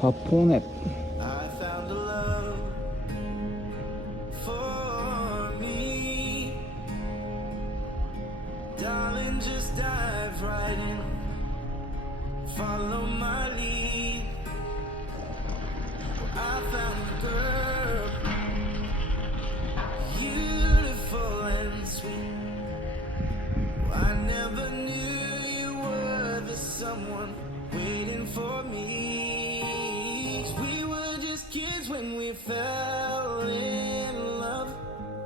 하포넷. I found a love for me. Darling, just dive right in. Follow my lead. I found a girl, beautiful and sweet. I never knew you were the someone waiting for me. We were just kids when we fell in love,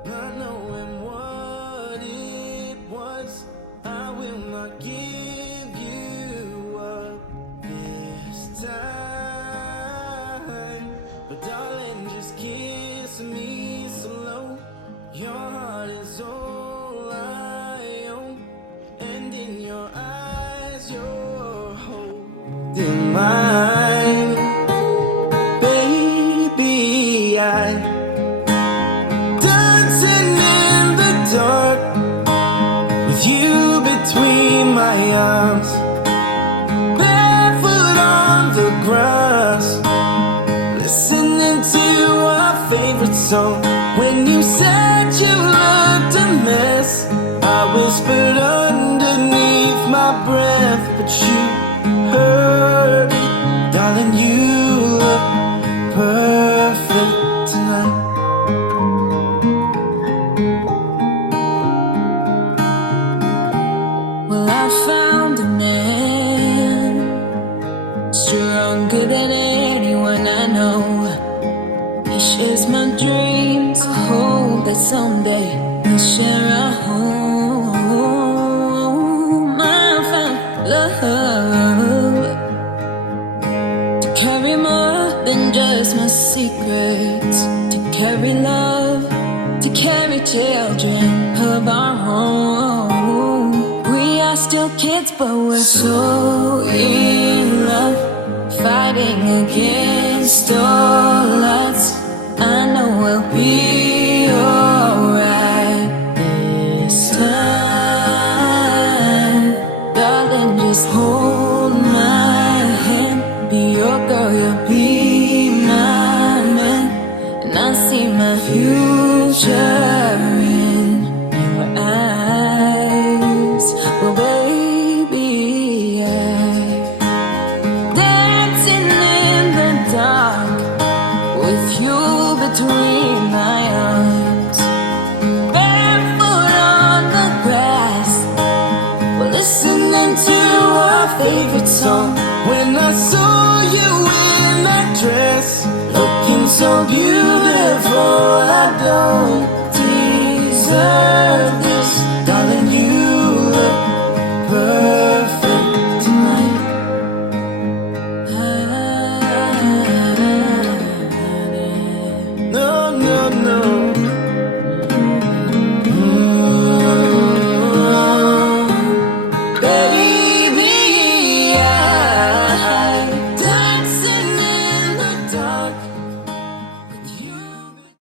not knowing what it was. I will not give you up this time, but darling, just kiss me slow. Your heart is all I own, and in your eyes you're holding mine. Baby, I dancing in the dark with you between my arms, barefoot on the grass, listening to our favorite song. When you said you looked a mess, I whispered underneath my breath, but you heard it. Darling, you look perfect tonight. Well, I found a man stronger than anyone I know. He shares my dreams. I hope that someday we'll share a home. I found love to carry more than just my secrets, to carry love, to carry children of our own. We are still kids, but we're so in love, fighting against all odds. I know we'll be alright this time. Darling, just hold my hand. Be your girl, you'll be my man. And I see my future in your eyes. Well, baby, dancing in the dark with you between my arms, barefoot on the grass, we're listening to our favorite song. When I saw you in that dress, looking so beautiful, I don't deserve this.